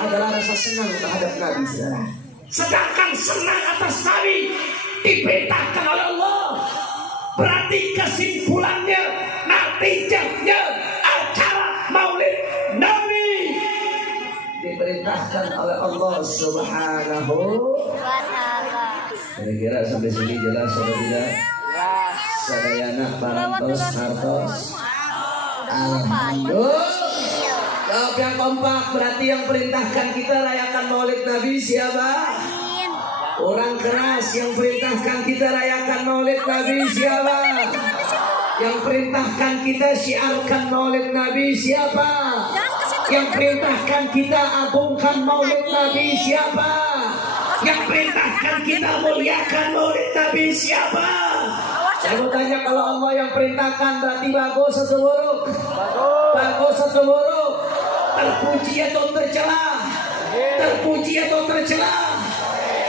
adalah rasa senang terhadap Nabi, saudara. Sedangkan senang atas Nabi diperintahkan oleh Allah. Berarti kesimpulannya, natijahnya, acara Maulid Nabi diperintahkan oleh Allah Subhanahu wa Ta'ala. Kira-kira sampai sini jelas atau tidak? Sadayana parantos hartos. Alhamdulillah. Jawab yang kompak. Berarti yang perintahkan kita rayakan Maulid Nabi siapa? Orang keras. Yang perintahkan kita rayakan Maulid Nabi siapa? Yang perintahkan kita syiarkan Maulid Nabi siapa? Yang perintahkan kita agungkan Maulid Nabi siapa? Yang perintahkan kita muliakan Maulid Nabi siapa? Saya mau tanya, kalau Allah yang perintahkan berarti bagus atau buruk? Bagus atau buruk? Terpuji atau tercela? Terpuji atau tercela?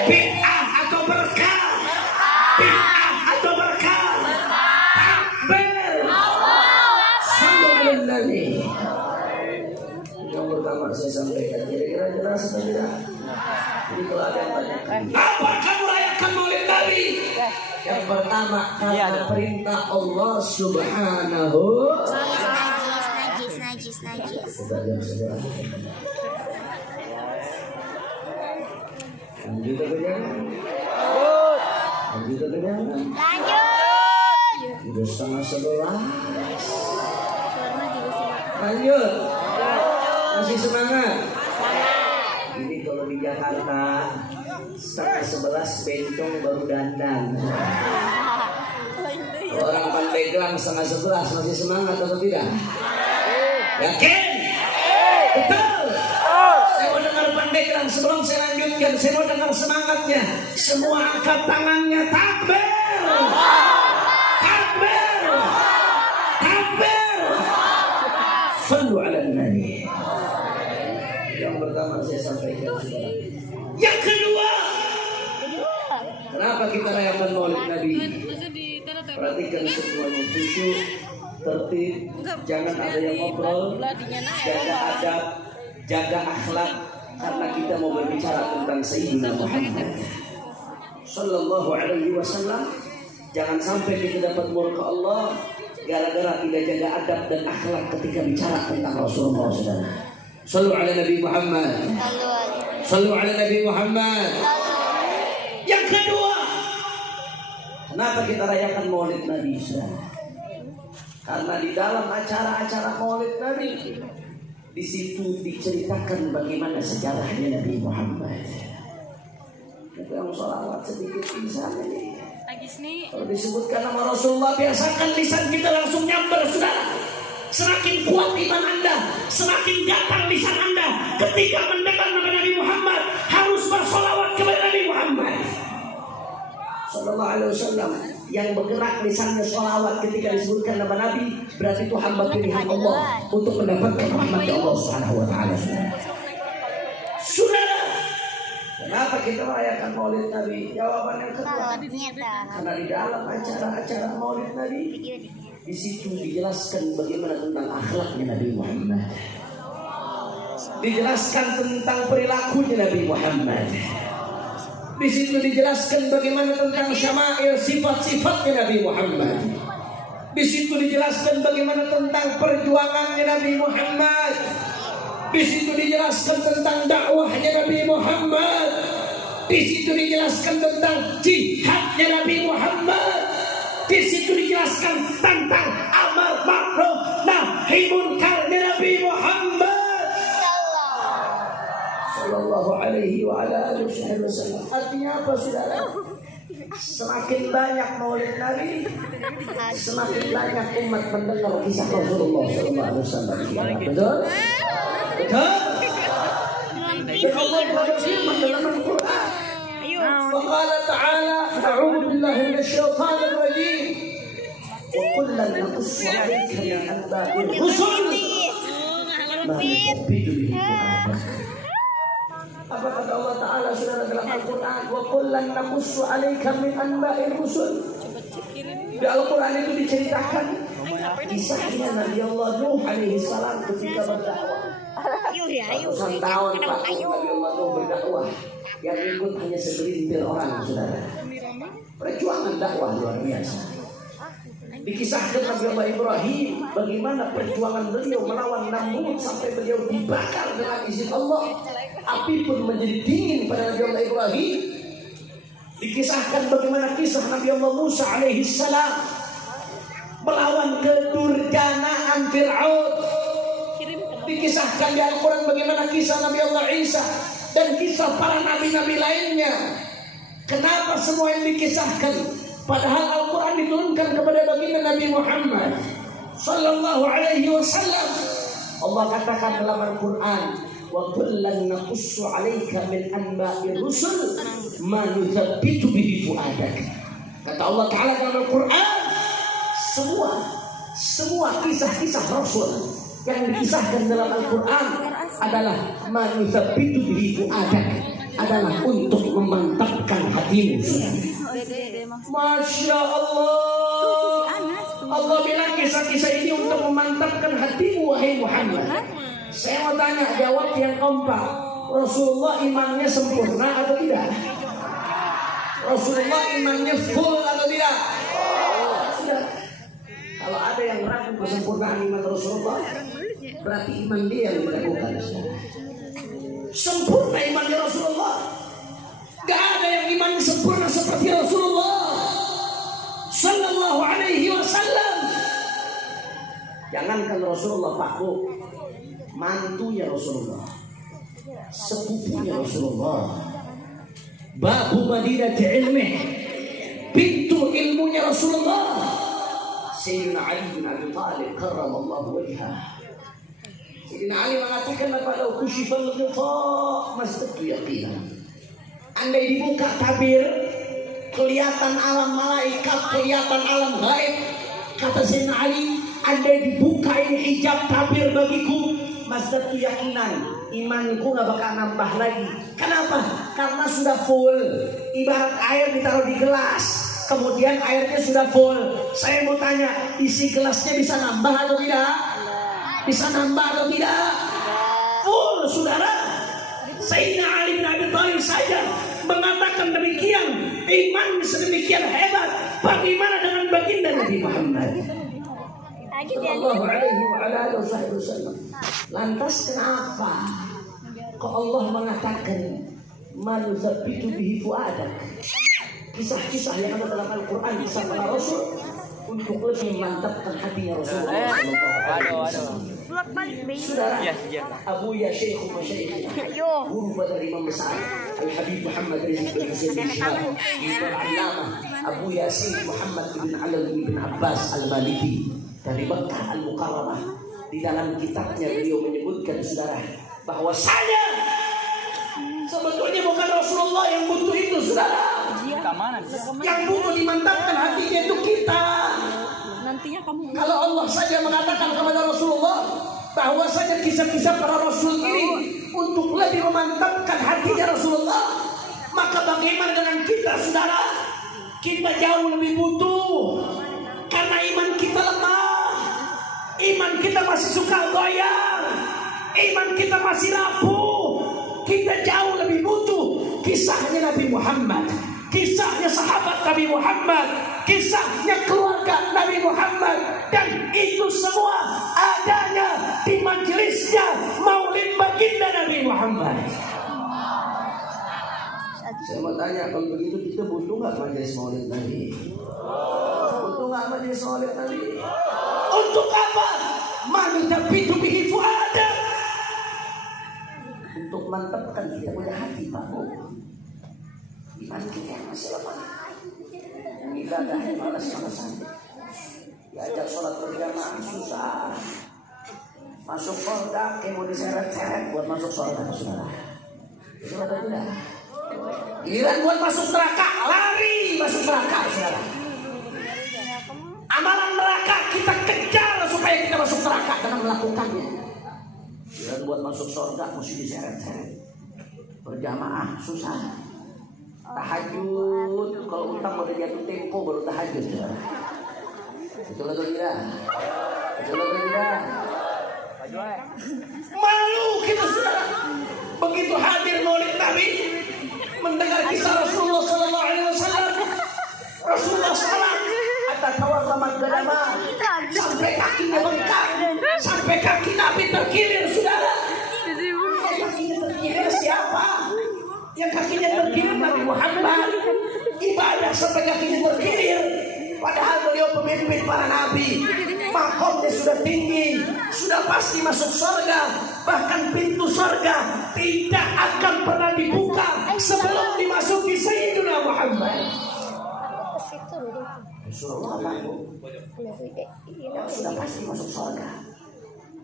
Bid'ah atau berkah? Bid'ah atau berkah? Takbir. Sallu ala Nabi. Yang pertama saya sampaikan, kira-kira jelas atau tidak? Jadi kalau ada yang tanya, apa kamu rayakan Maulid Nabi? Yang pertama, karena perintah Allah Subhanahu wa Ta'ala. Najis. Lanjut atau jangan? Lanjut. Sudah 10:30. Lanjut. Masih semangat? Ini kalau di Jakarta 10:30 bencong baru dandan. Orang Pandeglang 10:30 masih semangat atau tidak? Yakin? Betul. Saya mau dengar Pandeglang. Sebelum saya lanjutkan, saya mau dengar semangatnya. Semua angkat tangannya. Takbir. Takbir. Takbir. Sallu ala Nabi. Yang pertama saya sampaikan. Yang kedua, kenapa kita rayakan Maulid Nabi? Perhatikan semuanya, khusyuk, tertib, jangan ada yang ngobrol, jaga adab, jaga akhlak, karena kita mau berbicara tentang Sayyidina Muhammad Sallallahu Alaihi Wasallam. Jangan sampai kita dapat murka Allah gara-gara tidak jaga adab dan akhlak ketika bicara tentang Rasulullah. Sallu ala Nabi Muhammad. Sallu ala Nabi Muhammad. Yang kedua, kenapa kita rayakan Maulid Nabi? Karena di dalam acara-acara Maulid Nabi, di situ diceritakan bagaimana sejarahnya Nabi Muhammad. Itu yang sholawat sedikit bisa ini. Kalau disebutkan nama Rasulullah, biasakan lisan kita langsung nyamber, saudara. Semakin kuat iman Anda, semakin gatal lisan Anda ketika mendengar nama Nabi Muhammad, harus bersolawat kepada Nabi Muhammad Sallallahu Alaihi Wasallam. Yang bergerak lisannya solawat ketika disebutkan nama Nabi, berarti itu hamba pilihan Allah untuk mendapatkan rahmat Allah Subhanahu Wa Taala. Saudara, kenapa kita merayakan Maulid Nabi? Jawaban yang kedua, karena di dalam acara-acara Maulid Nabi, di situ dijelaskan bagaimana tentang akhlaknya Nabi Muhammad, dijelaskan tentang perilakunya Nabi Muhammad. Di situ dijelaskan bagaimana tentang syama'ir, sifat-sifatnya Nabi Muhammad. Di situ dijelaskan bagaimana tentang perjuangannya Nabi Muhammad. Di situ dijelaskan tentang dakwahnya Nabi Muhammad. Di situ dijelaskan tentang jihadnya Nabi Muhammad. Di situ dijelaskan tentang amar ma'ruf nahi munkarnya Nabi Muhammad Sallallahu Alaihi wa ala alihi wasallam. Artinya apa, saudara? Semakin banyak Maulid Nabi, semakin banyak umat mendengar kisah Rasulullah Sallallahu Alaihi Wasallam. Betul? Betul? Allah berfirman dalam Al-Quran. وقال تعالى أعوذ بالله من الشيطان الرجيم وكلا نقص عليك من أنباء الرسل ما نثبت به فؤادك. Apa kata Allah Ta'ala saudara dalam Al-Quran? وَكُلًّا نَقُصُّ عَلَيْكَ مِنْ أَنْبَاءِ الرُّسُلِ. Di Al-Quran itu diceritakan kisahnya Nabi Allah Nuh alaihi salam ketika berdakwah. Ratusan tahun Pak Nabi Allah Nuh berdakwah, yang ikut hanya segelintir orang, saudara. Perjuangan dakwah luar biasa. Dikisahkan Nabi Allah Ibrahim bagaimana perjuangan beliau melawan Namrud sampai beliau dibakar dengan izin Allah. Api pun menjadi dingin pada Nabi Allah Ibrahim. Dikisahkan bagaimana kisah Nabi Allah Musa alaihi salam melawan kedurjanaan Fir'aun. Dikisahkan di Al-Quran bagaimana kisah Nabi Allah Isa dan kisah para nabi-nabi lainnya. Kenapa semua yang dikisahkan? Padahal Al-Quran diturunkan kepada baginda Nabi Muhammad sallallahu alaihi wasallam. Allah katakan dalam Al-Quran, wa kullan naqussu 'alaika min anba'i rusul ma nuthabbitu bihi fu'adak. Kata Allah Ta'ala dalam Al-Quran, semua kisah-kisah Rasul yang dikisahkan dalam Al-Quran adalah ma nuthabbitu bihi fu'adak, adalah untuk memantapkan hatimu. Masya Allah. Allah bilang kisah-kisah ini untuk memantapkan hatimu, wahai Muhammad. Saya mau tanya, jawab yang keempat. Rasulullah imannya sempurna atau tidak? Rasulullah imannya full atau tidak? Sudah. Kalau ada yang ragu kesempurnaan iman Rasulullah, berarti iman dia yang diragukan. Sempurna imannya Rasulullah. Gak ada yang iman sempurna seperti Rasulullah sallallahu alaihi wasallam. Jangankan Rasulullah, Pak Bu, mantunya Rasulullah, sepupunya Rasulullah, babu Madinah ilmih, pintu ilmunya Rasulullah, Sayyidina Ali bin Abi Thalib karramallahu wajhah. Sayyidina Ali mengatakan, "Kalau kushifal ghita masdaqtu yaqinan." Andai dibuka tabir, kelihatan alam malaikat, kelihatan alam gaib. Kata Sayyidina Ali, andai dibuka ini hijab tabir bagiku, masdaqtu yaqinan, imanku gak bakal nambah lagi. Kenapa? Karena sudah full. Ibarat air ditaruh di gelas, kemudian airnya sudah full. Saya mau tanya, isi gelasnya bisa nambah atau tidak? Bisa nambah atau tidak? Full, saudara. Sayyidina Ali bin Abi Thalib saja mengatakan demikian, iman sedemikian hebat. Bagaimana dengan baginda Nabi Muhammad sallallahu alaihi wasallam? Lantas kenapa kok Allah mengatakan manuzabbitu bihi fuadak? Kisah-kisah yang ada dalam Al-Quran, kisah para Rasul, untuk lebih mantapkan hatinya Rasulullah sallallahu alaihi wasallam. Saudara, Abu ya Syekh Masyaikh, guru pada imam besar Al-Habib Muhammad Rizq bin Husain bin Syihab, Al-Allamah Abu Yasin Muhammad bin Alawi bin Abbas Al-Maliki dari Mekah Al-Mukarramah. Di dalam kitabnya beliau menyebutkan, saudara, bahwa saya sebetulnya bukan Rasulullah yang butuh itu, saudara. Yang butuh dimantapkan hatinya itu kita. Kalau Allah saja mengatakan kepada Rasulullah bahwasanya kisah-kisah para Rasul ini untuk lebih memantapkan hatinya Rasulullah, maka bagaimana dengan kita, saudara? Kita jauh lebih butuh, karena iman kita lemah, iman kita masih suka goyang, iman kita masih rapuh. Kita jauh lebih butuh kisahnya Nabi Muhammad, kisahnya sahabat Nabi Muhammad, kisahnya keluarga Nabi Muhammad, dan itu semua adanya di majelisnya Maulid baginda Nabi Muhammad. Saya mau tanya, kalau begitu kita butuh nggak majelis Maulid Nabi? Butuh nggak majelis Maulid Nabi? Untuk apa? Manuzabbitu bihi fuadak. Untuk mantapkan kita punya hati, Pak Bu. Iman kita yang masih lemah, yang ibadahnya malas-malasan, diajak sholat berjamaah susah, masuk surga kayak mau diseret-seret buat masuk surga, saudara. Itu ada tidak? Giliran buat masuk neraka, lari masuk neraka, saudara. Amalan neraka kita kejar supaya kita masuk neraka dengan melakukannya. Giliran buat masuk surga mesti diseret-seret, berjamaah susah. Tahajud, kalau utang udah jatuh tempo baru tahajud, saudara. Betul atau tidak? Betul atau tidak? Malu kita saudara. Begitu hadir maulid Nabi, mendengar kisah Rasulullah Sallallahu Alaihi Wasallam. Rasulullah salam, atakawar tamat gadama, sampai kakinya bengkak, sampai kaki Nabi terkilir saudara. Yang kakinya terkilir siapa? Yang kakinya terkilir Nabi Muhammad. Ibadah sampai kakinya terkilir. Padahal beliau pemimpin para nabi, makomnya sudah tinggi, sudah pasti masuk surga. Bahkan pintu surga tidak akan pernah dibuka sebelum dimasuki Sayyidina Muhammad. Rasulullah yang sudah pasti masuk surga.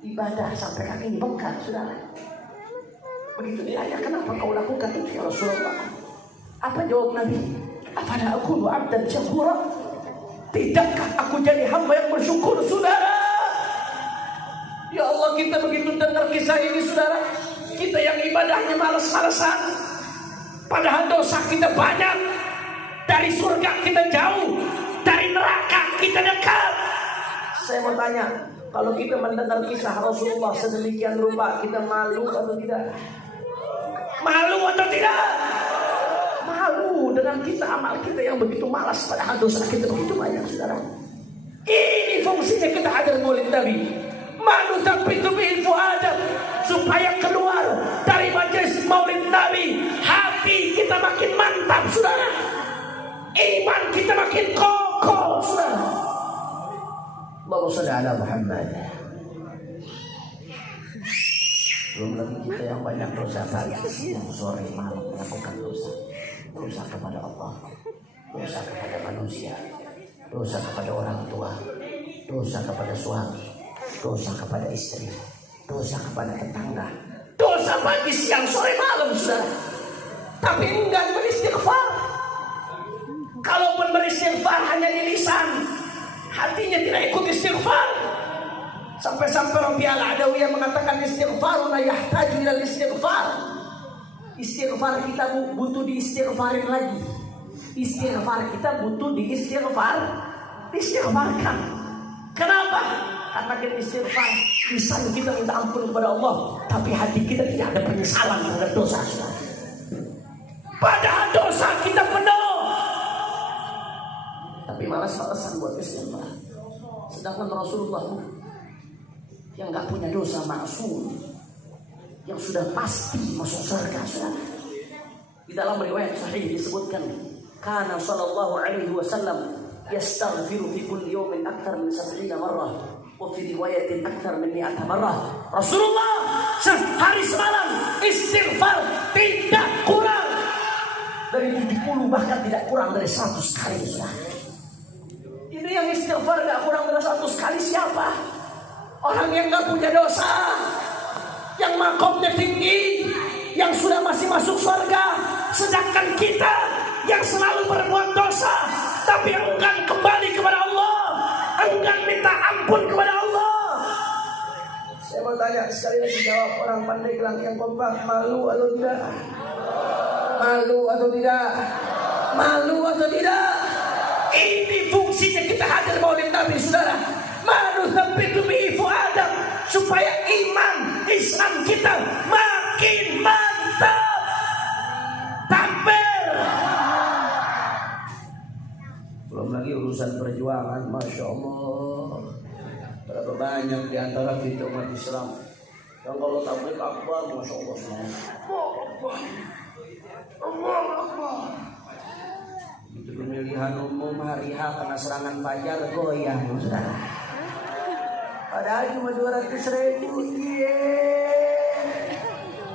Ibadah sampai kakinya bengkak, saudara. Begitu ditanya, kenapa kau lakukan itu ya Rasulullah? Apa jawab Nabi? Afala aqulu abdan syakura? Tidakkah aku jadi hamba yang bersyukur, saudara? Ya Allah, kita begitu dengar kisah ini, saudara. Kita yang ibadahnya malas-malasan, padahal dosa kita banyak. Dari surga kita jauh, dari neraka kita dekat. Saya mau tanya, kalau kita mendengar kisah Rasulullah sedemikian rupa, kita malu atau tidak? Malu atau tidak? Malu dengan kita, amal kita yang begitu malas, padahal dosa kita begitu banyak, saudara. Ini fungsinya kita hadir maulid Nabi. Malu tapi tubil fu'adab, supaya keluar dari majelis maulid Nabi hati kita makin mantap, saudara. Iman kita makin kokoh, saudara. Allahumma shalli ala Muhammad. Belum lagi kita yang banyak dosa pagi, siang, sore, malam melakukan dosa. Dosa kepada Allah, dosa kepada manusia, dosa kepada orang tua, dosa kepada suami, dosa kepada istri, dosa kepada tetangga, dosa pagi, siang, sore, malam, saudara. Tapi enggak beristighfar. Kalaupun beristighfar hanya di lisan, hatinya tidak ikut istighfar. Sampai-sampai Rabi Al-Adawiyah mengatakan istighfaruna yahtaju ila istighfar. Istighfar kita butuh diistighfarin lagi. Istighfar kita butuh diistighfarkan. Kenapa? Karena kita istighfar, lisan kita minta ampun kepada Allah, tapi hati kita tidak ada penyesalan terhadap dosa. Padahal dosa kita penuh, tapi malas-malasan buat istighfar. Sedangkan Rasulullah yang nggak punya dosa maksum, yang sudah pasti masuk surga, saudara. Di dalam riwayat sahih disebutkan, kana sallallahu alaihi wasallam yastaghfiru fi kulli yawmin akthar min 70 marrah, wa fi riwayatin akthar min 100 marrah. Rasulullah sehari semalam istighfar tidak kurang dari 70, bahkan tidak kurang dari 100 kali, saudara. Ini yang istighfar tidak kurang dari 100 kali siapa? Orang yang nggak punya dosa, yang makomnya tinggi, yang sudah masih masuk surga. Sedangkan kita yang selalu berbuat dosa, tapi enggan kembali kepada Allah, enggan minta ampun kepada Allah. Saya mau tanya sekali lagi, jawab orang pandai gelang yang kompak, malu atau tidak? Malu atau tidak? Malu atau tidak? Ini fungsinya kita hadir maulid Nabi, saudara. Manu sampai tubi fu'adam, supaya iman Islam kita makin mantap. Takbir. Belum lagi urusan perjuangan, masya Allah. Berapa banyak di antara kita umat Islam yang kalau tablik akbar, masya Allah semua. Allah Akbar. Itu pemilihan umum hari H kena serangan fajar goyang, saudara. Padahal cuma 200.000,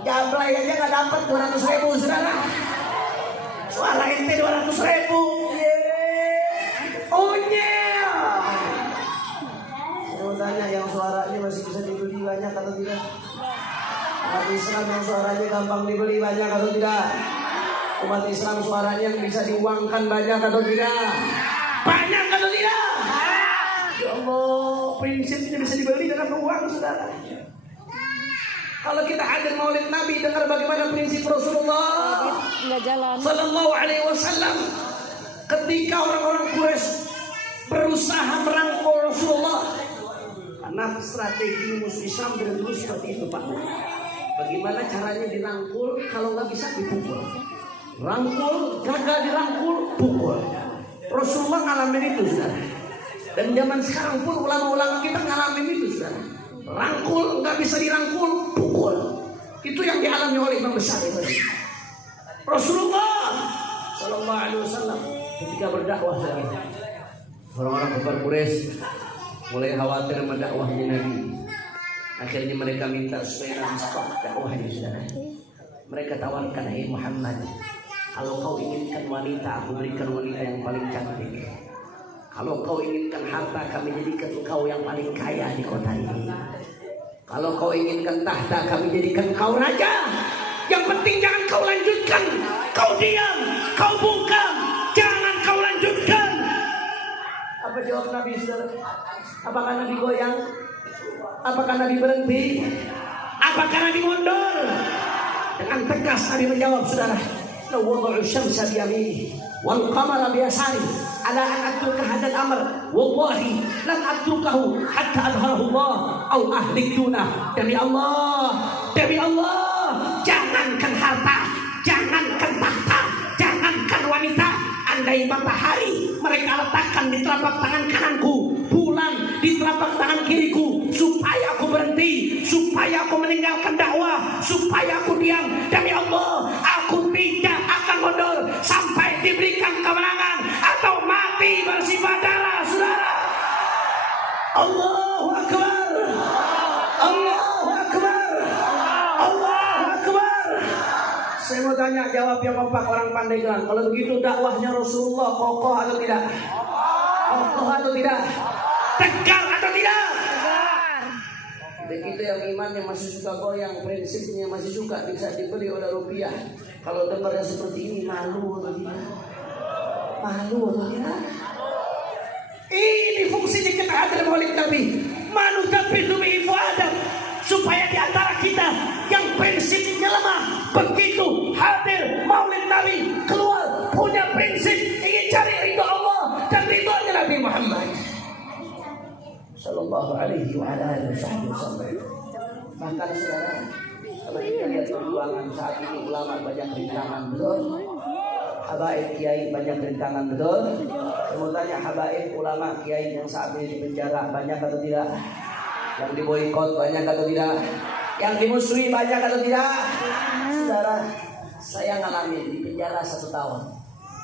Jablay aja nggak dapat 200.000, saudara. Suara ente 200.000, Unyel. Saya mau tanya, yang suaranya masih bisa dibeli banyak atau tidak? Umat Islam yang suaranya gampang dibeli banyak atau tidak? Umat Islam suaranya yang bisa diuangkan banyak atau tidak? Banyak atau tidak? Ya Allah, prinsipnya bisa dibeli dengan uang, saudara. Kalau kita hadir maulid Nabi, dengar bagaimana prinsip Rasulullah Sallallahu Alaihi Wasallam ketika orang-orang Quraisy berusaha merangkul Rasulullah. Karena strategi musuh Islam dari dulu seperti itu Pak. Bagaimana caranya dirangkul kalau nggak bisa dipukul. Rangkul, gagal dirangkul, pukul. Rasulullah ngalamin itu saudara. Dan zaman sekarang pun ulama-ulama kita ngalamin itu saudara. Rangkul, nggak bisa dirangkul, pukul. Itu yang dialami oleh Imam besar itu. Rasulullah Sallallahu Alaihi Wasallam ketika berdakwah saudara. Orang-orang kafir Quraisy mulai khawatir sama dakwahnya Nabi. Akhirnya mereka minta supaya Nabi stop dakwahnya saudara. Mereka tawarkan, "Hai Muhammad, kalau kau inginkan wanita, aku berikan wanita yang paling cantik. Kalau kau inginkan harta, kami jadikan kau yang paling kaya di kota ini. Kalau kau inginkan tahta, kami jadikan kau raja. Yang penting jangan kau lanjutkan. Kau diam, kau bungkam, jangan kau lanjutkan." Apa jawab Nabi saudara? Apakah Nabi goyang? Apakah Nabi berhenti? Apakah Nabi mundur? Dengan tegas Nabi menjawab saudara, "La wada'u syamsa bi yamini wal qamara bi yasari ala an atruka hadzal amr wallahi lam atrukahu hatta adharahu Allah au ahlik duna." Demi Allah, jangankan harta, jangankan tahta, jangankan wanita, andai matahari mereka letakkan di telapak tangan kananku, bulan di telapak tangan kiriku, supaya aku berhenti, supaya aku meninggalkan dakwah, supaya aku diam, demi Allah aku tidak akan mundur sampai diberikan kemenangan atau mati bersifat darah saudara. Allahu Akbar, Allahu Akbar, Allahu Akbar. Saya mau tanya, jawab yang kompak, orang pandai bilang. Kalau begitu dakwahnya Rasulullah kokoh atau tidak? Kokoh atau tidak? Tegar atau tidak? Tegar. Begitu yang iman yang masih suka goyang, prinsipnya masih suka bisa dibeli oleh rupiah. Kalau dengarnya seperti ini, malu atau tidak? Malu atau tidak? Ini fungsinya kita hadir maulid Nabi. Malu tapi demi itu ada, supaya di antara kita yang prinsipnya lemah, begitu hadir maulid Nabi, keluar punya prinsip ingin cari ridho Allah dan ridhonya Nabi Muhammad Sallallahu Alaihi Wasallam. Bahkan saudara, kalau kita lihat perjuangan saat ini, ulama banyak rintangan, betul? Habaib kiai banyak rintangan, betul? Saya mau tanya, habaib ulama kiai yang saat ini di penjara banyak atau tidak? Yang diboikot banyak atau tidak? Yang dimusuhi banyak atau tidak? Saudara, saya ngalamin di penjara 1 tahun.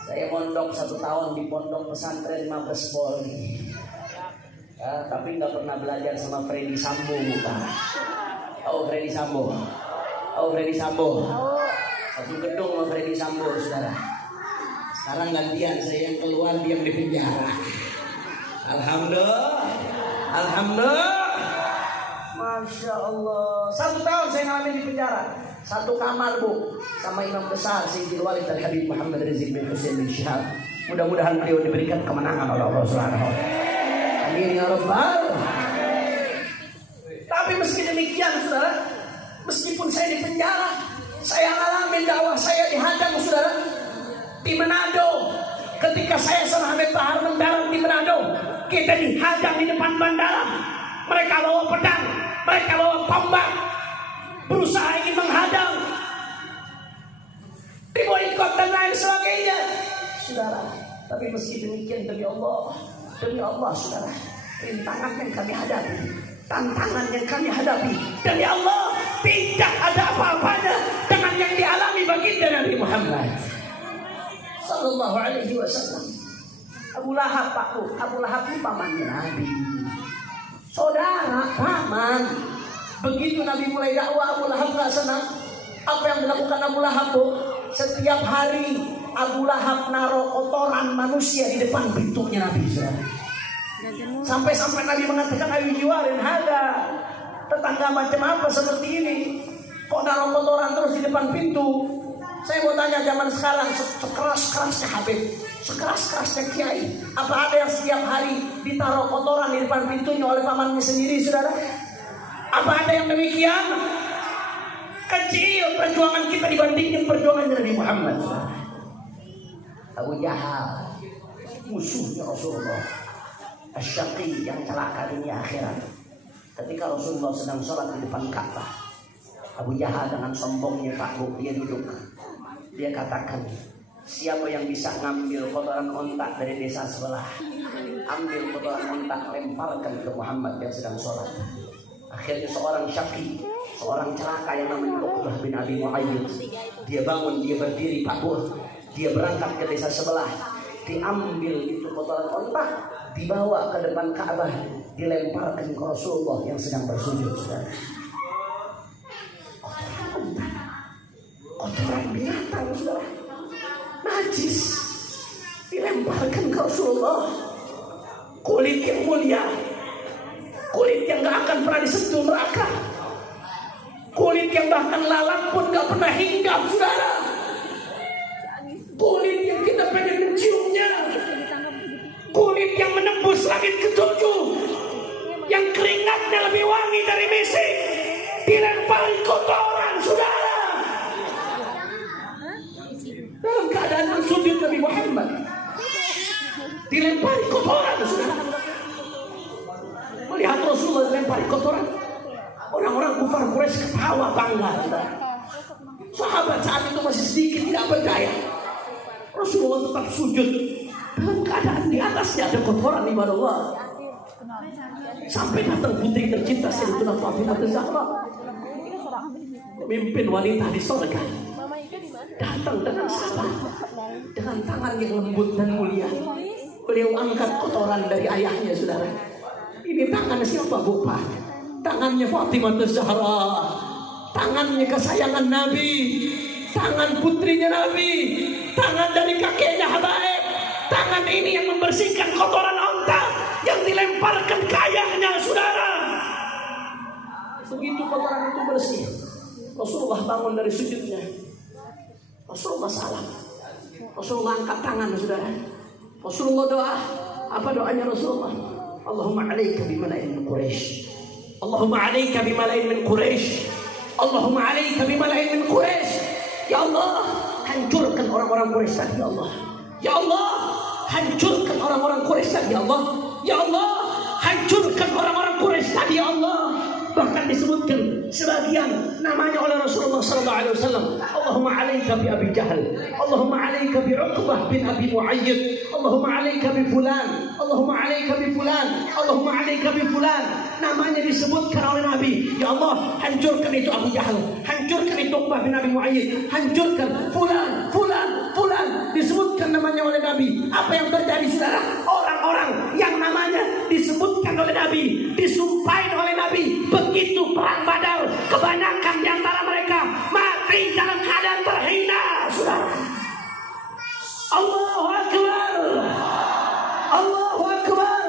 Saya mondok 1 tahun di pondok pesantren Mabes Polri. Ya, tapi nggak pernah belajar sama Freddy Sambo, bukan? Oh, Freddy Sambo. Oh, Freddy Sambo. Satu gedung sama Freddy Sambo, saudara. Sekarang gantian, saya yang keluar, dia yang di penjara. Alhamdulillah, alhamdulillah. Masya Allah. 1 tahun saya ngalamin di penjara. 1 kamar bu, sama imam besar Sayyidil Walid dari Habib Muhammad Rizik bin Hussein bin Syihab. Mudah-mudahan beliau diberikan kemenangan oleh Allah Subhanahu wa taala. Amin ya rabbal. Tapi meski demikian saudara, meskipun saya di penjara, saya ngalamin dakwah saya dihadang saudara. Di Manado, ketika saya sama Habib Bahar mendarat di Manado, kita dihadang di depan bandara. Mereka bawa pedang, mereka bawa tombak, berusaha ingin menghadang, diboikot dan lain sebagainya, saudara. Tapi meski demikian, demi Allah saudara, rintangan yang kami hadapi, tantangan yang kami hadapi, demi Allah tidak ada apa-apanya dengan yang dialami baginda Nabi Muhammad Sallallahu Alaihi Wasallam. Abu Lahab, Pak Bu, Abu Lahab itu pamannya Nabi, saudara, paman. Begitu Nabi mulai dakwah, Abu Lahab gak senang. Apa yang dilakukan Abu Lahab Bu? Setiap hari Abu Lahab naruh kotoran manusia di depan pintunya Nabi. Sampai-sampai Nabi mengatakan, ayo jualin harga. Tetangga macam apa seperti ini? Kok naruh kotoran terus di depan pintu? Saya mau tanya, zaman sekarang sekeras-kerasnya Habib, sekeras-kerasnya Kiai, apa ada yang setiap hari ditaruh kotoran di depan pintunya oleh pamannya sendiri, saudara? Apa ada yang demikian? Kecil perjuangan kita dibandingkan perjuangan Nabi Muhammad. Abu Jahal, musuhnya Rasulullah, asyaqi yang celaka dunia akhirat. Ketika Rasulullah sedang sholat di depan Ka'bah, Abu Jahal dengan sombongnya takut, dia duduk. Dia katakan, siapa yang bisa ngambil kotoran ontak dari desa sebelah, ambil kotoran ontak, lemparkan ke Muhammad yang sedang sholat. Akhirnya seorang syaki, seorang celaka yang namanya Uqbah bin Abi Mu'ayyid, dia bangun, dia berdiri, Pak Bu, dia berangkat ke desa sebelah, diambil itu kotoran ontak, dibawa ke depan Ka'bah, dilemparkan ke Rasulullah yang sedang bersujud. Kotoran binatang, saudara, najis, dilemparkan ke Rasulullah. Kulit yang mulia, kulit yang gak akan pernah disentuh neraka, kulit yang bahkan lalat pun gak pernah hinggap, saudara. Kulit yang kita pengen menciumnya, kulit yang menembus langit ketujuh, yang keringatnya lebih wangi dari misik, dilempari kotoran, saudara. Dalam keadaan bersujud Nabi Muhammad, dilempari kotoran, saudara. Melihat Rasulullah dilempari kotoran, orang-orang kufar Quraisy ketawa bangga, saudara. Sahabat saat itu masih sedikit, tidak percaya. Rasulullah tetap sujud dalam keadaan di atasnya ada kotoran, ibadah Allah. Sampai datang putri tercinta Sayyidatuna Fatimah Az-Zahra, pemimpin wanita di surga, datang dengan sabar, dengan tangan yang lembut dan mulia. Beliau angkat kotoran dari ayahnya, saudara. Ini tangan siapa, Bapak? Tangannya Fatimah Az-Zahra, tangannya kesayangan Nabi, tangan putrinya Nabi, tangan dari kakeknya Habaib. Tangan ini yang membersihkan kotoran onta yang dilemparkan ke ayahnya, saudara. Begitu kotoran itu bersih, Rasulullah bangun dari sujudnya. Rasulullah salam, Rasulullah angkat tangan, saudara. Rasulullah doa. Apa doanya Rasulullah? Allahumma alaika bimala'in min Quraisy, Allahumma alaika bimala'in min Quraisy, Allahumma alaika bimala'in min Quraisy. Ya Allah, hancurkan orang-orang Quraisy tadi, ya Allah. Ya Allah, hancurkan orang-orang Quraisy tadi, ya Allah. Ya Allah, hancurkan orang-orang Quraisy tadi, ya Allah. Bahkan disebutkan sebagian namanya oleh Rasulullah SAW. Allahumma alaika bi Abi Jahal, Allahumma alaika bi Uqbah bin Abi Mu'ayyid, Allahumma alaika bi fulan, Allahumma alaika bi fulan, Allahumma alaika bi fulan. Namanya disebutkan oleh Nabi. Ya Allah, hancurkan itu Abu Jahal, hancurkan itu Uqbah bin Abi Mu'ayyid, hancurkan fulan, fulan, fulan. Disebutkan namanya oleh Nabi. Apa yang terjadi, saudara? Orang-orang yang namanya disebutkan oleh Nabi, disumpahin oleh Nabi, begitu perang Badar, kebanyakan di antara mereka mati dalam keadaan terhina, saudara. Allahu Akbar, Allahu Akbar.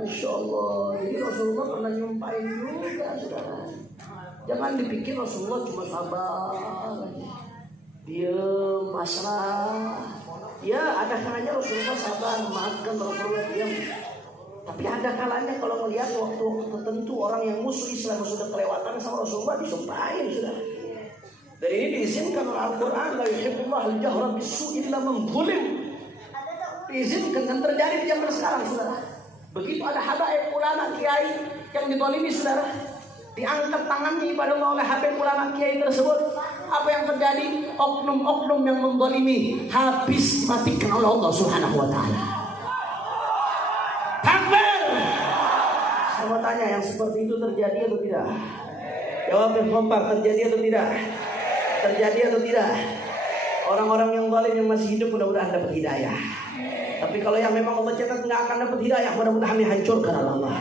Masya Allah. Jadi Rasulullah pernah nyumpahin juga, saudara. Jangan dipikir Rasulullah cuma sabar, diam, pasrah. Ya, ada kalanya Rasulullah sabar, maafkan Rasulullah diam. Tapi ada kalanya kalau melihat waktu tertentu orang yang musuh Islam sudah kelewatan sama Rasulullah, disumpahin, sudah. Dan ini diizinkan oleh Al-Quran, la yuhibbullahu al-jahra bis-su'i illa man zulim. Diizinkan, dan terjadi di zaman sekarang, saudara. Begitu ada habaib ulama kiai yang dizalimi, saudara, diangkat tangannya ibadah Allah oleh habib ulama kiai tersebut. Apa yang terjadi? Oknum-oknum yang menzalimi habis dimatikan oleh Allah Subhanahu wa taala. Takbir. Saya mau tanya, yang seperti itu terjadi atau tidak? Jawab yang kompak, terjadi atau tidak? Terjadi atau tidak? Orang-orang yang zalim yang masih hidup mudah-mudahan dapat hidayah. Tapi kalau yang memang Allah catat nggak akan dapat hidayah, mudah-mudahan dihancurkan oleh Allah.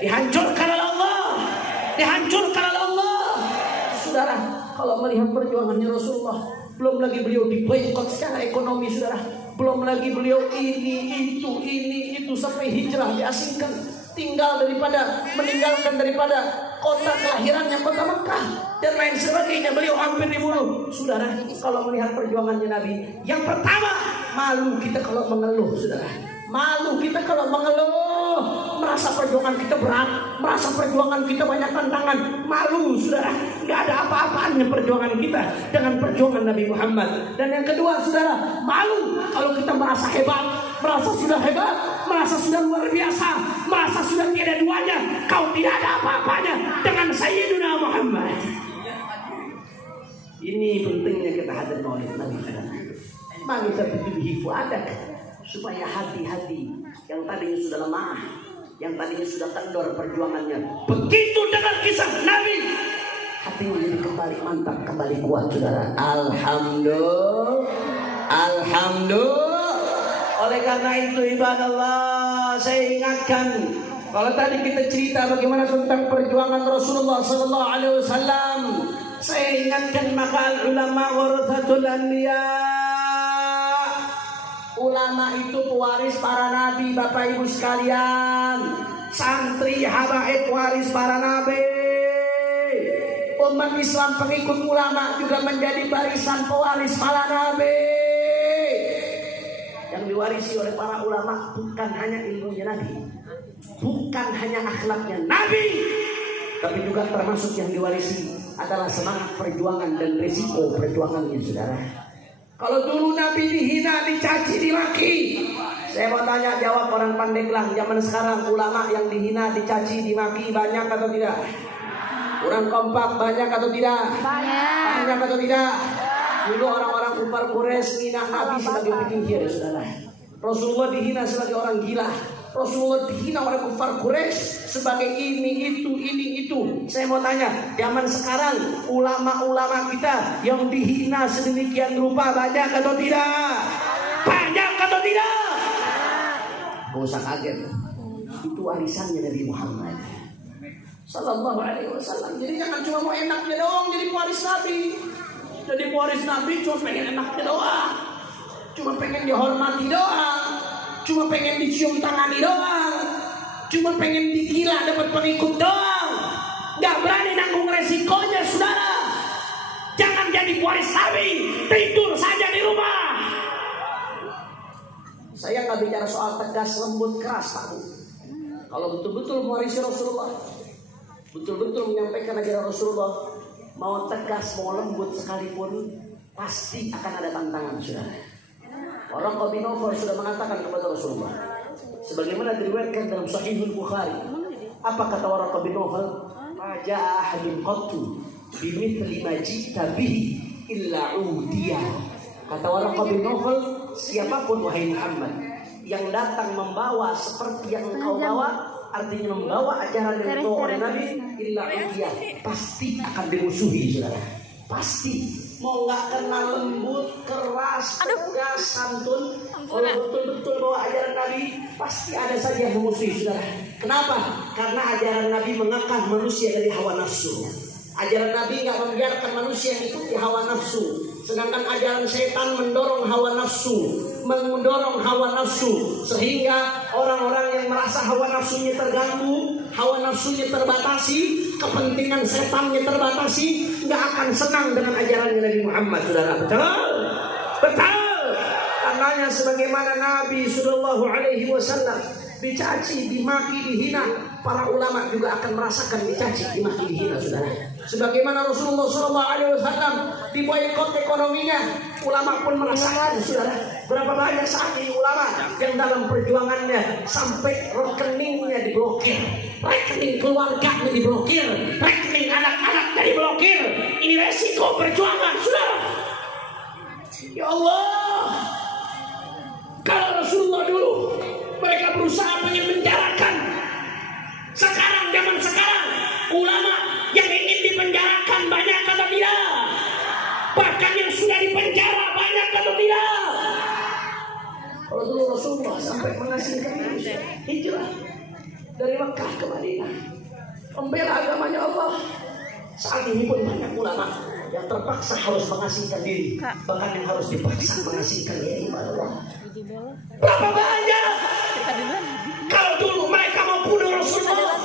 Dihancurkan oleh Allah. Dihancurkan oleh Allah. Saudara, kalau melihat perjuangannya Rasulullah, belum lagi beliau diboikot secara ekonomi, saudara. Belum lagi beliau ini itu sampai hijrah, diasingkan, meninggalkan daripada kota kelahirannya, kota Mekah dan lain sebagainya. Beliau hampir dibunuh, saudara. Kalau melihat perjuangannya Nabi, yang pertama, malu kita kalau mengeluh, saudara. Malu kita kalau mengeluh, merasa perjuangan kita berat, merasa perjuangan kita banyak tantangan. Malu, saudara. Nggak ada apa-apaannya perjuangan kita dengan perjuangan Nabi Muhammad. Dan yang kedua, saudara, malu kalau kita merasa hebat, merasa sudah hebat, merasa sudah luar biasa, merasa sudah tiada duanya. Kau tidak ada apa-apanya dengan Sayyidina Muhammad. Ini pentingnya kita hadir maulid Nabi. Mari kita bihi fuadak, supaya hati-hati yang tadinya sudah lemah, yang tadinya sudah kendor perjuangannya, begitu dengan kisah Nabi, hatinya jadi kembali mantap, kembali kuat, saudara. Alhamdulillah. Oleh karena itu ibadallah, saya ingatkan, kalau tadi kita cerita bagaimana tentang perjuangan Rasulullah sallallahu alaihi wasallam, saya ingatkan maka ulama warathatul anbiya. Ulama itu pewaris para nabi, Bapak Ibu sekalian. Santri habaib waris para nabi. Umat Islam pengikut ulama juga menjadi barisan pewaris para nabi. Yang diwarisi oleh para ulama bukan hanya ilmunya Nabi, bukan hanya akhlaknya Nabi, tapi juga termasuk yang diwarisi adalah semangat perjuangan dan resiko perjuangannya, saudara. Kalau dulu Nabi dihina, dicaci, dimaki, saya mau tanya jawab orang Pandeglang, zaman sekarang ulama yang dihina, dicaci, dimaki banyak atau tidak? Orang kompak banyak atau tidak? Banyak atau tidak? Dulu orang-orang kufar Quraisy menghina Nabi sebagai penyihir, saudara. Rasulullah dihina sebagai orang gila. Rasulullah dihina oleh kufar Quraisy sebagai ini itu. Saya mau tanya, zaman sekarang ulama-ulama kita yang dihina sedemikian rupa banyak atau tidak? Banyak atau tidak? Gak usah kaget. Itu warisannya dari Muhammad sallallahu alaihi wasallam. Jadi jangan cuma mau enaknya doang jadi pewaris Nabi. Jadi pewaris Nabi cuma pengen enaknya doang, cuma pengen dihormati doang, cuma pengen dicium tangani doang, cuma pengen dikira dapat pengikut doang, gak berani nanggung resikonya, saudara. Jangan jadi pewaris Nabi, tidur saja di rumah. Saya gak bicara soal tegas, lembut, keras, Pak. Kalau betul-betul mewarisi Rasulullah, betul-betul menyampaikan ajaran Rasulullah, mau tegas, mau lembut sekalipun, pasti akan ada tantangan, saudara. Orang bin Nawfal sudah mengatakan kepada Rasulullah, sebagaimana diriwayatkan dalam Sahihul Bukhari, apa kata Waraqah bin Nawfal? Maja ahadun qattu bimithli ma ji'ta bihi illa udiyah. Kata Waraqah bin Nawfal, siapapun wahai Muhammad yang datang membawa seperti yang engkau bawa, artinya membawa ajaran yang dibawa oleh Nabi, illa udiyah, pasti akan dimusuhi, saudara. Pasti. Mau nggak kenal lembut, keras, tegas, santun, kalau betul-betul bawa ajaran Nabi, pasti ada saja yang memusuhi, saudara. Kenapa? Karena ajaran Nabi mengekang manusia dari hawa nafsu. Ajaran Nabi nggak membiarkan manusia mengikuti hawa nafsu. Sedangkan ajaran setan mendorong hawa nafsu, sehingga orang-orang yang merasa hawa nafsunya terganggu, hawa nafsunya terbatasi, kepentingan setannya terbatasi, nggak akan senang dengan ajarannya Nabi Muhammad, saudara. Betul. Karenanya sebagaimana Nabi Sallallahu Alaihi Wasallam dicaci, dimaki, dihina, para ulama juga akan merasakan dicaci, dimaki, dihina, saudara. Sebagaimana Rasulullah Sallallahu Alaihi Wasallam diboikot ekonominya, ulama pun merasakan, saudara. Berapa banyak saat ini ulama yang dalam perjuangannya sampai rekeningnya diblokir, rekening keluarganya diblokir, rekening anak-anaknya diblokir. Ini resiko perjuangan, saudara. Ya Allah, kalau Rasulullah dulu mereka berusaha pengen menjarakan, sekarang zaman sekarang ulama yang ingin dipenjarakan banyak atau tidak? Bahkan yang sudah dipenjara banyak atau tidak? Kalau dulu Rasulullah sampai menghasilkan hijrah dari Mekah ke Madinah, membela agamanya Allah. Saat ini pun banyak ulama yang terpaksa harus mengasingkan diri, bahkan yang harus dipaksa mengasingkan diri kepada Allah. Berapa banyak? Kalau dulu mereka mau bunuh Rasulullah,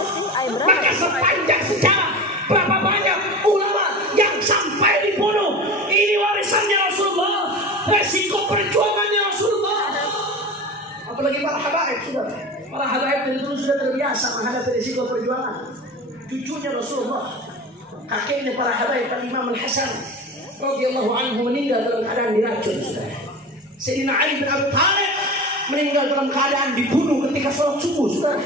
maka sepanjang sejarah berapa banyak ulama yang sampai dibunuh. Ini warisannya Rasulullah, resiko perjuangannya Rasulullah. Apalagi para habaib, sudah. Para habaib dari dulu sudah terbiasa menghadapi resiko perjuangan. Cucunya Rasulullah, kakeknya para habaib, Imam Al-Hasan radhiyallahu anhu meninggal dalam keadaan diracun, sudah. Sayyidina Ali bin Abi Thalib meninggal dalam keadaan dibunuh ketika sholat subuh, saudara.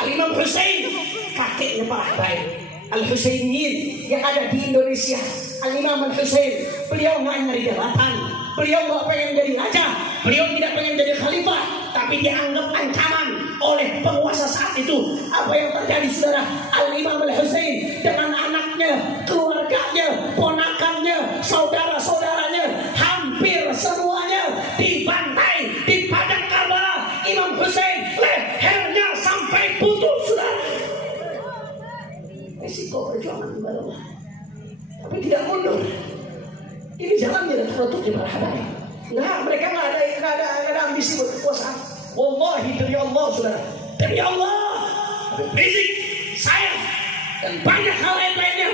Al-Imam Husain, kakeknya para habaib Al-Husainiyin yang ada di Indonesia. Al-Imam Al-Husain, beliau nggak nyari jabatan, beliau nggak pengen jadi raja, beliau tidak pengen jadi khalifah, tapi dianggap ancaman oleh penguasa saat itu. Apa yang terjadi, saudara? Al-Imam Al-Husain dengan anaknya, keluarganya, ponakannya, saudara-saudaranya, hampir semuanya dibantai di padang Karbala. Imam Husain lehernya sampai putus, saudara. Risiko perjuangan kepada Allah, tapi tidak mundur. Ini jalannya dan produknya para habaib. Nah, mereka nggak ada ambisi buat kekuasaan. Wallahi demi Allah, saudara, demi Allah, Rizik, saya dan banyak hal lainnya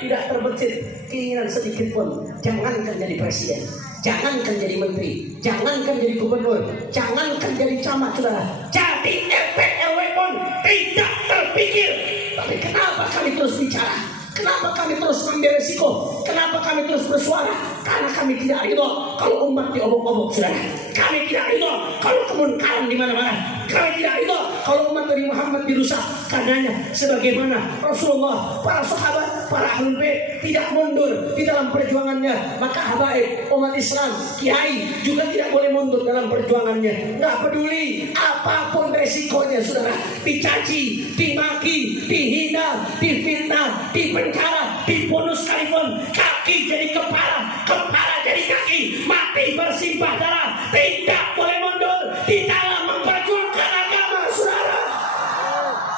tidak terbesit keinginan sedikit pun. Jangankan jadi presiden, jangankan jadi menteri, jangankan jadi gubernur, jangankan jadi camat, saudara, jadi RT RW pun tidak terpikir. Tapi kenapa kami terus bicara? Kenapa kami terus mengambil resiko? Kenapa kami terus bersuara? Karena kami tidak ridho kalau umat diobok-obok, saudara. Kami tidak ridho kalau kemungkaran di mana-mana. Kami tidak ridho kalau umat Nabi Muhammad dirusak. Karenanya, sebagaimana Rasulullah, para sahabat, para ahlul bait tidak mundur di dalam perjuangannya, maka habaib umat Islam, kiai juga tidak boleh mundur dalam perjuangannya. Nggak peduli apapun resikonya, saudara. Dicaci, dimaki, dihina, difitnah, dipenjara, dibunuh sekalipun, kaki jadi kepala, kepala jadi kaki, mati bersimpah darah, tidak boleh mundur di dalam memperjuangkan agama, saudara.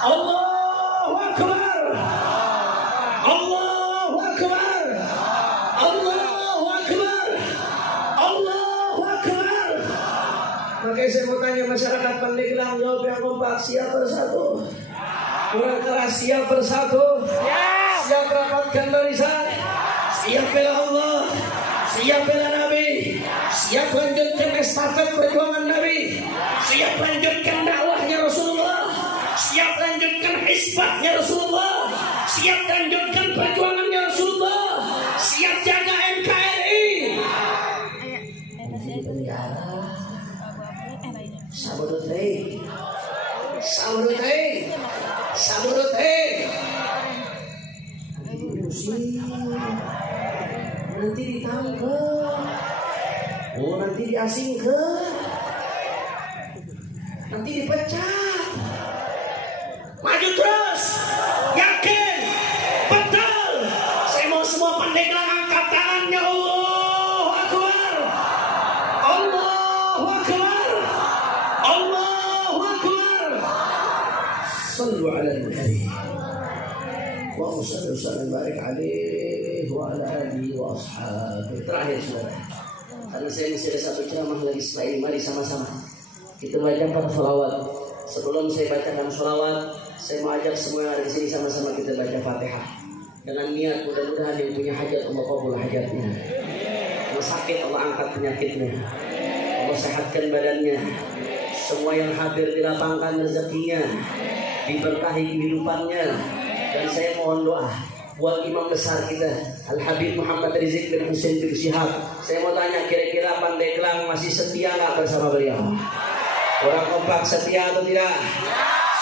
Allahu Akbar, Allahu Akbar, Allahu Akbar, Allahu Akbar. Makanya saya mau tanya masyarakat Pandeglang, jawab yang kompak, siap bersatu, kurang keras, siap bersatu, siap rapatkan barisan, siap bela Allah, siap bela Nabi, siap lanjutkan estafet perjuangan Nabi, siap lanjutkan dakwahnya Rasulullah, siap lanjutkan hisbahnya Rasulullah, siap lanjutkan perjuangannya Rasulullah, siap jaga NKRI. Saburutai, saburutai, saburutai. Nanti ditangkap, oh nanti diasingkan, nanti dipecat. Maju terus, yakin, betul. Saya mau semua Pandeglang angkat tangannya. Allahu Akbar, Allahu Akbar, Allahu Akbar. Sallu ala Nabi wa sallallahu barik alaihi wa ala alihi wa ashabihi. Terakhir, saudara, karena saya masih ada satu ceramah lagi setelah ini, mari sama-sama kita bacakan sholawat. Sebelum saya bacakan sholawat, saya mau ajak semua yang ada di sini sama-sama kita baca Fatihah dengan niat mudah-mudahan yang punya hajat Allah kabul hajatnya, yang sakit Allah angkat penyakitnya, Allah sehatkan badannya, semua yang hadir dilapangkan rezekinya, diberkahi kehidupannya. Dan saya mohon doa buat imam besar kita Al-Habib Muhammad Rizik bin Husain bin Syihab. Saya mau tanya, kira-kira Pandeglang masih setia nggak bersama beliau? Orang kompak setia atau tidak?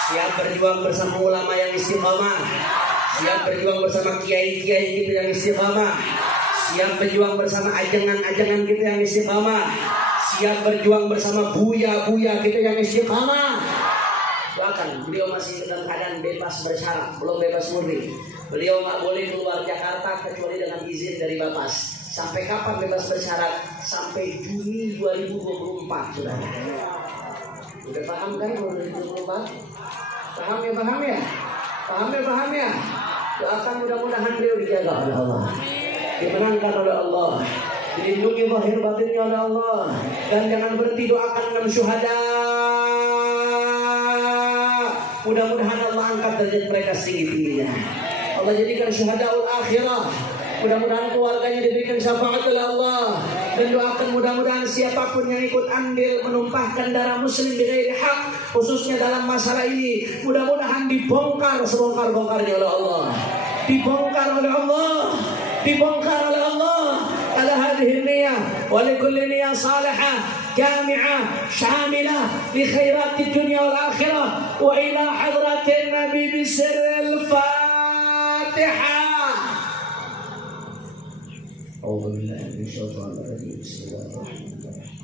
Siap berjuang bersama ulama yang istiqamah, siap berjuang bersama kiai-kiai kita yang istiqamah, siap berjuang bersama ajangan-ajangan kita yang istiqamah, siap berjuang bersama buya-buya kita yang istiqamah. Doakan, beliau masih dalam keadaan bebas bersyarat, belum bebas murni. Beliau nggak boleh keluar Jakarta kecuali dengan izin dari Bapas. Sampai kapan bebas bersyarat? Sampai Juni 2024, saudara. Udah paham kan 2024? Paham ya, paham ya? Paham ya, paham ya? Doakan mudah-mudahan beliau dijaga oleh Allah, dimenangkan oleh Allah, dilindungi zahir batinnya oleh Allah. Dan jangan berhenti doakan dengan syuhada. Mudah-mudahan Allah angkat derajat mereka setinggi-tingginya. Allah jadikan syuhadaul akhirah. Mudah-mudahan keluarganya diberikan syafaat oleh Allah. Dan doakan mudah-mudahan siapapun yang ikut andil menumpahkan darah muslim bighairi hak, khususnya dalam masalah ini, mudah-mudahan dibongkar sebongkar-bongkarnya oleh Allah. Dibongkar oleh Allah. Dibongkar oleh Allah. Ala hadhihi niyah wa likulli niyah salihah جامعة شاملة لخيرات الدنيا والآخرة وإلى حضرة النبي بسر الفاتحة. أعوذ بالله من الشيطان الرجيم. بسم الله الرحمن الرحيم.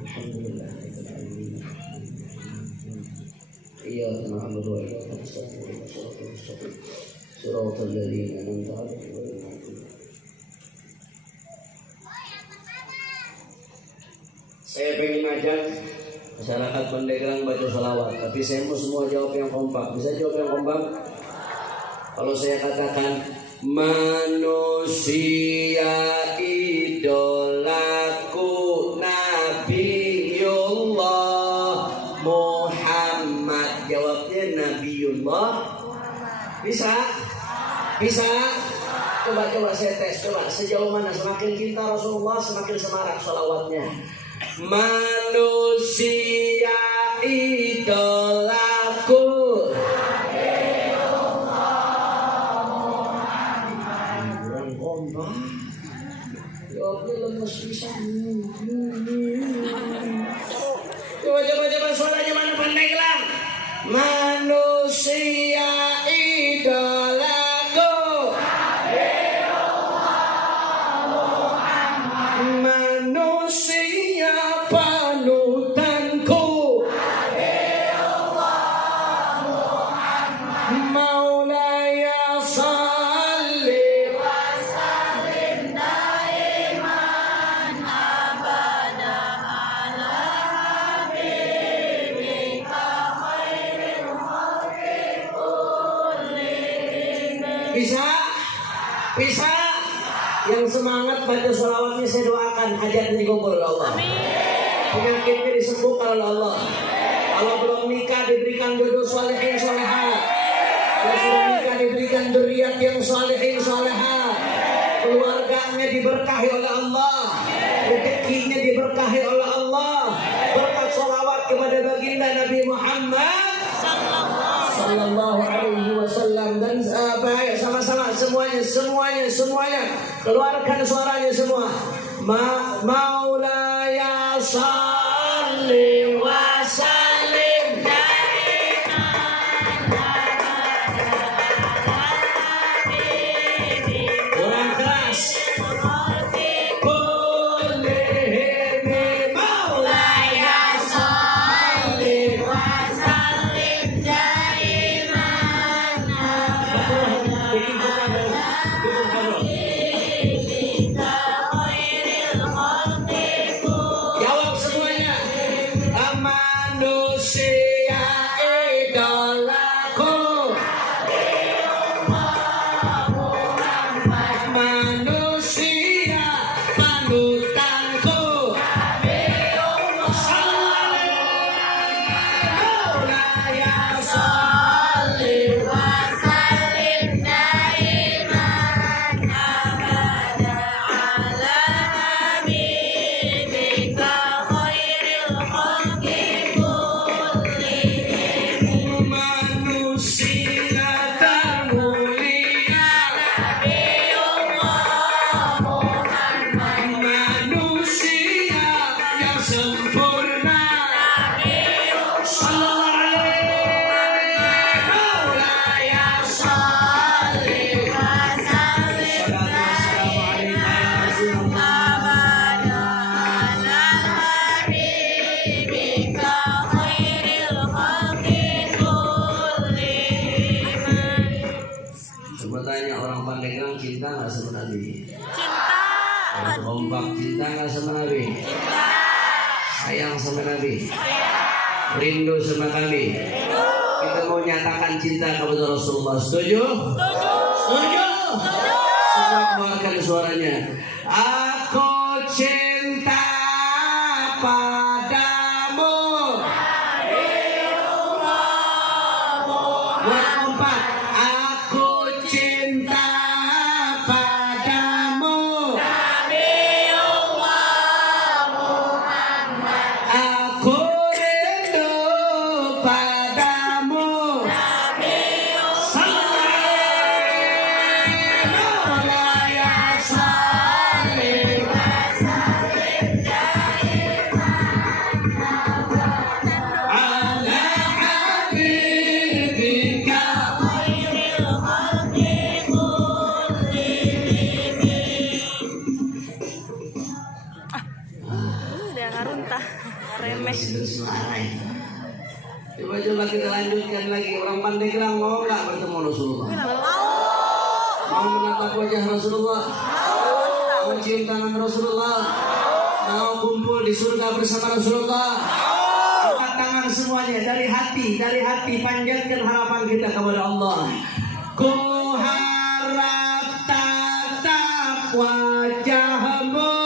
الحمد لله رب العالمين. إياك نعبد وإياك نستعين صراط الذين أنعمت عليهم غير المغضوب. Saya pengen ngajak masyarakat Pandeglang baca sholawat, tapi saya mau semua jawab yang kompak. Bisa jawab yang kompak? Kalau saya katakan manusia idolaku Nabiullah Muhammad, jawabnya Nabiullah. Bisa? Bisa? Coba saya tes, coba sejauh mana semakin cinta Rasulullah semakin semarak sholawatnya. Manusia idolaku kurang kompak, jawabnya lemes pisan. Coba suaranya mana Pandeglang? Manusia idolaku manusia panutanku Maulaya salli wa sallim daiman abada ala habibika khairil khalqi kullihim. Bisa? Yang semangat baca sholawatnya saya doakan hajatnya dikabul oleh Allah. Penyakitnya disembuhkan oleh Allah. Kalau belum nikah diberikan jodoh salihin solehat. Kalau sudah nikah diberikan dzurriyyat yang salihin solehat. Keluarganya diberkahi oleh Allah. Rezekinya diberkahi oleh Allah. Berkat sholawat kepada baginda Nabi Muhammad Sallallahu alaihi wasallam. Dan baik sama-sama semuanya keluarkan suaranya semua. Maulaya salli wa sallim kurang keras. Maulaya salli wa sallim jawab semuanya. Manusia idolaku manusia panutanku Maulaya salli wa sallim daiman abada ala habibika khairil khalqi kullihim. Manusia termulia Nabiullah Muhammad, manusia yang sempurna Sallallahu alaihi Maulaya salli wa sallim abada ala habibika khairil khalqi kullihim. Coba tanya orang Pandeglang cinta nggak sama Nabi? Orang kompak cinta nggak sama Nabi? Sayang sama Nabi? Rindu sama Nabi? Kita mau nyatakan cinta kepada Rasulullah. Setuju? Setuju? Semua keluarkan suaranya. Aku cinta padamu. Buat kompak. Aku cinta padamu. Aku rindu padamu. Maulaya salli masih bersuara itu. Coba kita lanjutkan lagi. Orang Pandeglang mau nggak bertemu Rasulullah? Mau menatap wajah Rasulullah? Mau cium tangan Rasulullah? Mau kumpul di surga bersama Rasulullah? Angkat tangan semuanya dari hati panjatkan harapan kita kepada Allah. Ku harap tatap wajahmu,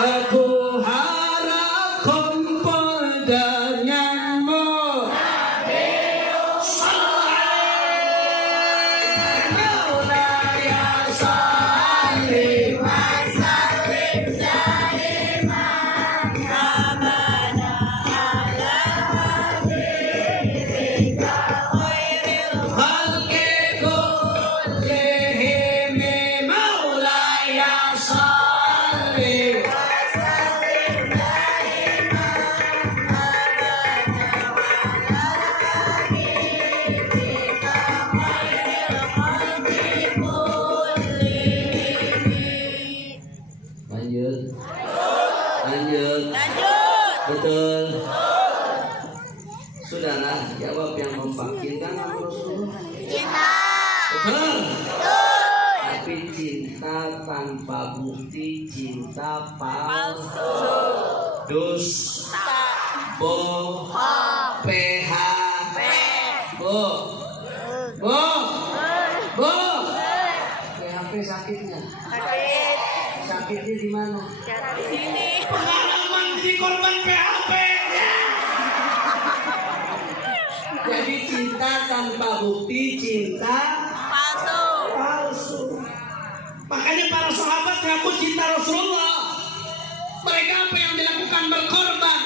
aku harap kumpul denganmu. Lanjut. Betul. Saudara, jawab yang kompak. Cinta sama Rasulullah? Cinta. Betul. Tapi cinta tanpa bukti cinta palsu. Dusta. Bohong. PH. PHP sakitnya. Sakitnya di mana? Di sini. Pengalaman di korban PHP. Jadi cinta tanpa bukti cinta palsu. Makanya para sahabat ngaku cinta Rasulullah. Mereka apa yang dilakukan? Berkorban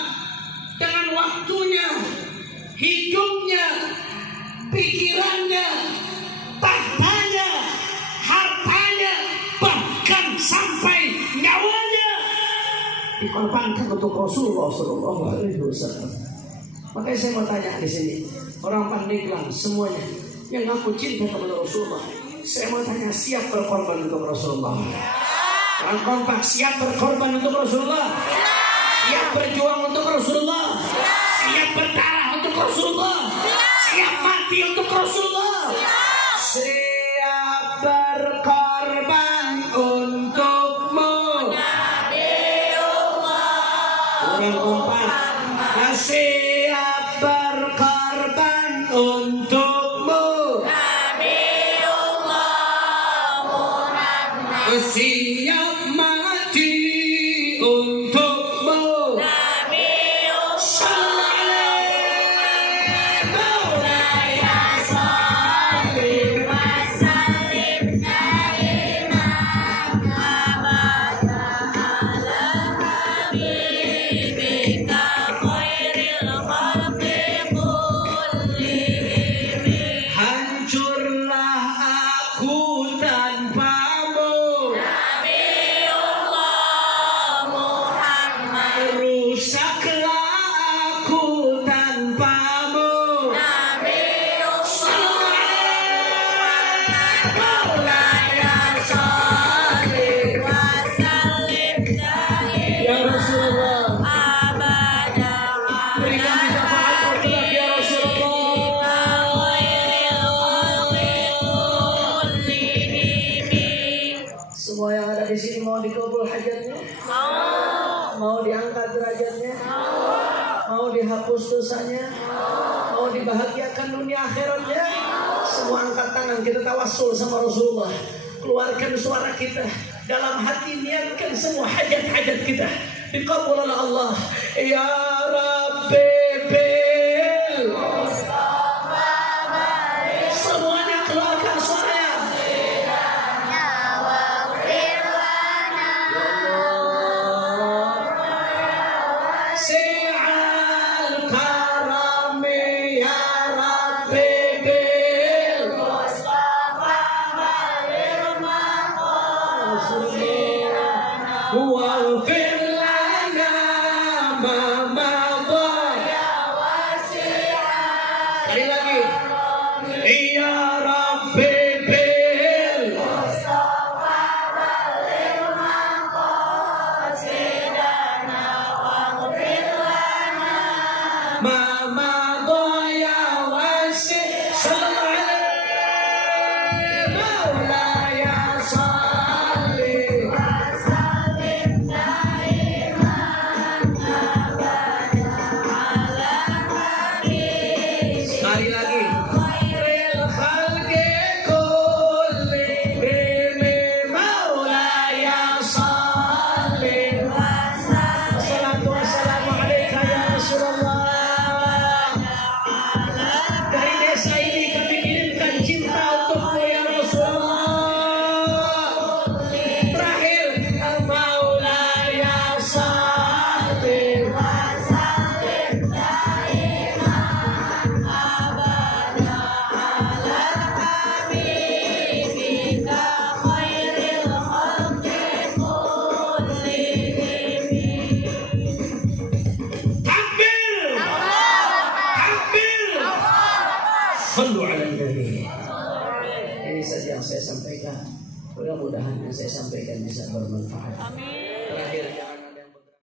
dengan waktunya, hidupnya, pikirannya, tahtanya, hartanya, bahkan sampai nyawanya dikorbankan untuk Rasulullah Sallallahu Alaihi Wasallam. Makanya saya mau tanya di sini, orang Pandeglang semuanya yang ngaku cinta kepada Rasulullah, saya mau tanya, siap berkorban untuk Rasulullah? Orang kompak siap berkorban untuk Rasulullah? Siap berjuang untuk Rasulullah? Siap berdarah untuk Rasulullah? Siap mati untuk Rasulullah? Siap berkorban untukmu, orang kompak. Siap berkorban untukmu, siap mati untukmu. Hancurlah aku tanpamu, rusaklah aku tanpamu. Ya Rasulullah, berikan syafaat mutlak ya Rasulullah. Semua yang ada di sini mau dikabul hajatnya, mau diangkat derajatnya, mau dihapus dosanya, mau dibahagiakan dunia akhiratnya. Semua angkat tangan, kita tawassul sama Rasulullah. Keluarkan suara kita, dalam hati niatkan semua hajat-hajat kita dikabul oleh Allah. Ya Rabbi bil, semuanya keluarkan suaranya. Si'al karami ya Rabbi bil waghfir lana ma takbir. Sallu ala nabi. Ini saja yang saya sampaikan. Mudah-mudahan yang saya sampaikan bisa bermanfaat. Amin. Terakhir